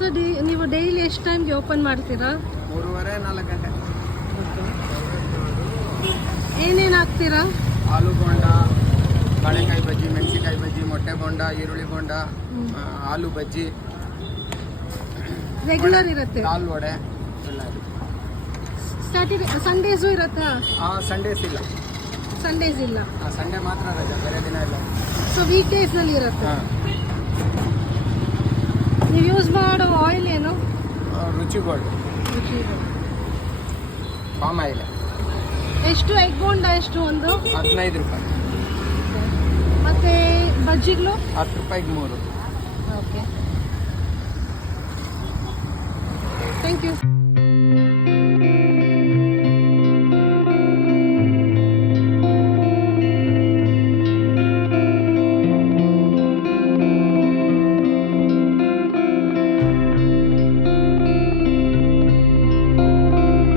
So ನೀವು daily ಎಷ್ಟು ಟೈಮ್ಗೆ ಓಪನ್ ಮಾಡ್ತೀರಾ? 3:30-4 ಗಂಟೆ. ಏನೇನು ಹಾಕ್ತೀರಾ? ಆಲೂ ಬೋಂಡ, ಬಾಳೆಕಾಯಿ ಬಜ್ಜಿ, ಮೆಣಸಿಕಾಯಿ ಬಜ್ಜಿ, ಮೊಟ್ಟೆ ಬೋಂಡ, ಈರುಳ್ಳಿ ಬೋಂಡ, ಆಲೂ ಬಜ್ಜಿ, ರೆಗ್ಯುಲರ್ ಇರುತ್ತೆ. ಹಾಲು ವಡೆ ಎಲ್ಲ ಇದೆ. ಸ್ಯಾಟರ್ಡೆ ಸಂಡೇಸು ಇರುತ್ತಾ? ಸಂಡೇಸ್ ಇಲ್ಲ. ಸಂಡೇಸ್ ಇಲ್ಲ. ಸಂಡೇ ಮಾತ್ರ ರಜೆ, ಬೇರೆ ದಿನ ಇಲ್ಲ. ಸೊ ವೀಕ್ ಡೇಸ್ನಲ್ಲಿ ಇರುತ್ತೆ. ಹಾಂ. ನೀವು ಯೂಸ್ ಮಾಡೋ ಆಯಿಲ್ ಏನು? Ruchi Gold palm oil. ಎಷ್ಟು ಎಗ್ ಬೋಂಡ ಎಷ್ಟು ಒಂದು? 15 ರೂಪಾಯಿ. ಮತ್ತೆ ಬಜ್ಜಿಗಳು 10 ರೂಪಾಯಿಗೆ 3. Okay, thank you.